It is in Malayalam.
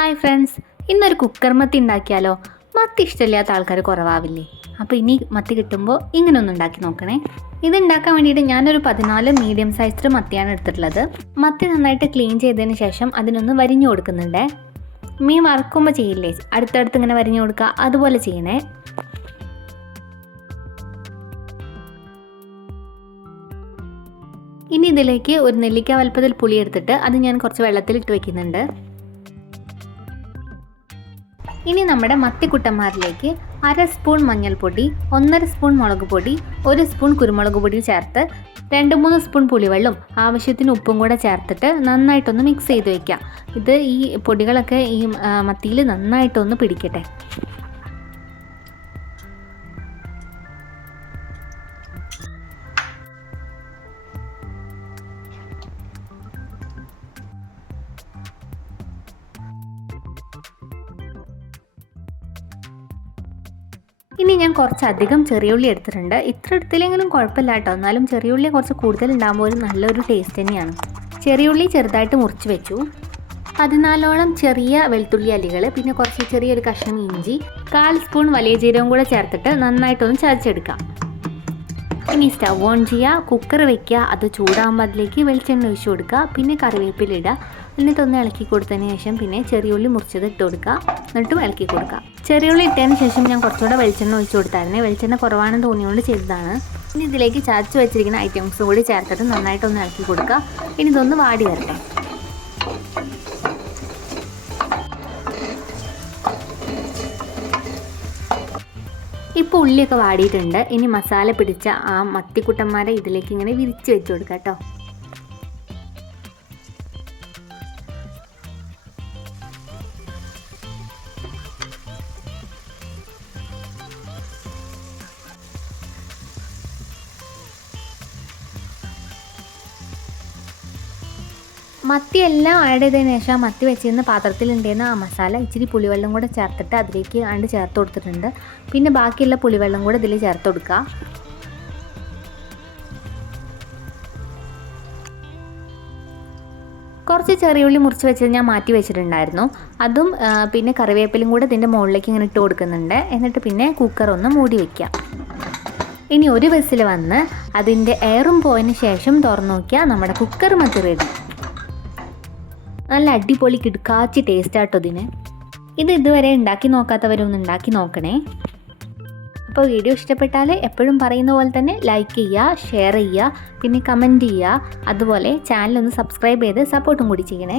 ഹായ് ഫ്രണ്ട്സ് ഇന്നൊരു കുക്കർ മത്തി ഉണ്ടാക്കിയാലോ? മത്തി ഇഷ്ടമില്ലാത്ത ആൾക്കാർ കുറവാവില്ലേ? അപ്പോൾ ഇനി മത്തി കിട്ടുമ്പോൾ ഇങ്ങനെ ഒന്ന് ഉണ്ടാക്കി നോക്കണേ. ഇത് ഉണ്ടാക്കാൻ വേണ്ടിയിട്ട് ഞാനൊരു പതിനാല് മീഡിയം സൈസ്ഡ് മത്തിയാണ് എടുത്തിട്ടുള്ളത്. മത്തി നന്നായിട്ട് ക്ലീൻ ചെയ്തതിന് ശേഷം അതിനൊന്ന് വരിഞ്ഞു കൊടുക്കുന്നുണ്ട്. മീൻ വറക്കുമ്പോൾ ചെയ്യില്ലേ? അടുത്തടുത്ത് ഇങ്ങനെ വരിഞ്ഞു കൊടുക്കുക. അതുപോലെ ചെയ്യണേ. ഇനി ഇതിലേക്ക് ഒരു നെല്ലിക്ക വലുപ്പത്തിൽ പുളി എടുത്തിട്ട് അത് ഞാൻ കുറച്ച് വെള്ളത്തിൽ ഇട്ട് വെക്കുന്നുണ്ട്. ഇനി നമ്മുടെ മത്തിക്കുട്ടന്മാരിലേക്ക് അര സ്പൂൺ മഞ്ഞൾപ്പൊടി ഒന്നര സ്പൂൺ മുളക് പൊടി ഒരു സ്പൂൺ കുരുമുളക് പൊടി ചേർത്ത് രണ്ട് മൂന്ന് സ്പൂൺ പുളിവെള്ളം ആവശ്യത്തിന് ഉപ്പും കൂടെ ചേർത്തിട്ട് നന്നായിട്ടൊന്ന് മിക്സ് ചെയ്ത് വയ്ക്കാം. ഇത് ഈ പൊടികളൊക്കെ ഈ മത്തിയിൽ നന്നായിട്ടൊന്ന് പിടിക്കട്ടെ. ഇനി ഞാൻ കുറച്ചധികം ചെറിയുള്ളി എടുത്തിട്ടുണ്ട്. ഇത്ര എടുത്തില്ലെങ്കിലും കുഴപ്പമില്ല കേട്ടോ. എന്നാലും ചെറിയുള്ളി കുറച്ച് കൂടുതൽ ഉണ്ടാകുമ്പോൾ ഒരു നല്ലൊരു ടേസ്റ്റ് തന്നെയാണ്. ചെറിയുള്ളി ചെറുതായിട്ട് മുറിച്ച് വെച്ചു. പതിനാലോളം ചെറിയ വെളുത്തുള്ളി അലികൾ പിന്നെ കുറച്ച് ചെറിയൊരു കഷ്ണം ഇഞ്ചി കാൽ സ്പൂൺ വലിയ ജീരകം കൂടെ ചേർത്തിട്ട് നന്നായിട്ടൊന്ന് ചതച്ചെടുക്കാം. ഇനി സ്റ്റവ് ഓൺ ചെയ്യുക കുക്കർ വെക്കുക അത് ചൂടാകുമ്പോൾ അതിലേക്ക് വെളിച്ചെണ്ണ ഒഴിച്ചു കൊടുക്കുക പിന്നെ കറിവേപ്പില ഇടുക. എന്നിട്ടൊന്ന് ഇളക്കി കൊടുത്തതിന് ശേഷം പിന്നെ ചെറിയുള്ളി മുറിച്ചത് ഇട്ട് കൊടുക്കുക. എന്നിട്ടും ഇളക്കി കൊടുക്കുക. ചെറിയുള്ളി ഇട്ടതിന് ശേഷം ഞാൻ കുറച്ചുകൂടെ വെളിച്ചെണ്ണ ഒഴിച്ചു കൊടുത്തായിരുന്നു. വെളിച്ചെണ്ണ കുറവാണെന്ന് തോന്നിയുകൊണ്ട് ചെയ്തതാണ്. ഇനി ഇതിലേക്ക് ചതച്ച് വെച്ചിരിക്കുന്ന ഐറ്റംസ് കൂടി ചേർത്തിട്ട് നന്നായിട്ടൊന്ന് ഇളക്കി കൊടുക്കുക. ഇനി ഇതൊന്ന് വാടി വരട്ടെ. ഇപ്പോൾ ഉള്ളിയൊക്കെ വാടിയിട്ടുണ്ട്. ഇനി മസാല പിടിച്ച ആ മത്തിക്കുട്ടന്മാരെ ഇതിലേക്ക് ഇങ്ങനെ വിരിച്ച് വെച്ച് കൊടുക്കാം കേട്ടോ മത്തി എല്ലാം ആഡ് ചെയ്തതിന് ശേഷം മത്തി വെച്ചിരുന്ന പാത്രത്തിലുണ്ടായിരുന്ന ആ മസാല ഇച്ചിരി പുളിവെള്ളം കൂടെ ചേർത്തിട്ട് അതിലേക്ക് ആണ്ട് ചേർത്ത് കൊടുത്തിട്ടുണ്ട്. പിന്നെ ബാക്കിയുള്ള പുളിവെള്ളം കൂടെ ഇതിൽ ചേർത്ത് കൊടുക്കുക കുറച്ച് ചെറിയ ഉള്ളി മുറിച്ച് വെച്ചത് ഞാൻ മാറ്റി വെച്ചിട്ടുണ്ടായിരുന്നു. അതും പിന്നെ കറിവേപ്പിലും കൂടെ ഇതിന്റെ മുകളിലേക്ക് ഇങ്ങനെ ഇട്ട് കൊടുക്കുന്നുണ്ട്. എന്നിട്ട് പിന്നെ കുക്കർ ഒന്ന് മൂടി വയ്ക്കാം ഇനി ഒരു ബസ്സിൽ വന്ന് അതിന്റെ എയറും പോയതിന് ശേഷം തുറന്നു നോക്കിയാൽ നമ്മുടെ കുക്കർ മത്തി റെഡി നല്ല അടിപൊളി കിടുക്കാച്ചി ടേസ്റ്റ് ആട്ടോ ഇതിന്. ഇത് ഇതുവരെ ഉണ്ടാക്കി നോക്കാത്തവരൊന്ന് ഉണ്ടാക്കി നോക്കണേ. അപ്പോൾ വീഡിയോ ഇഷ്ടപ്പെട്ടാൽ എപ്പോഴും പറയുന്ന പോലെ തന്നെ ലൈക്ക് ചെയ്യുക ഷെയർ ചെയ്യുക പിന്നെ കമന്റ് ചെയ്യുക. അതുപോലെ ചാനൽ ഒന്ന് സബ്സ്ക്രൈബ് ചെയ്ത് സപ്പോർട്ടും കൂടി ചെയ്യണേ.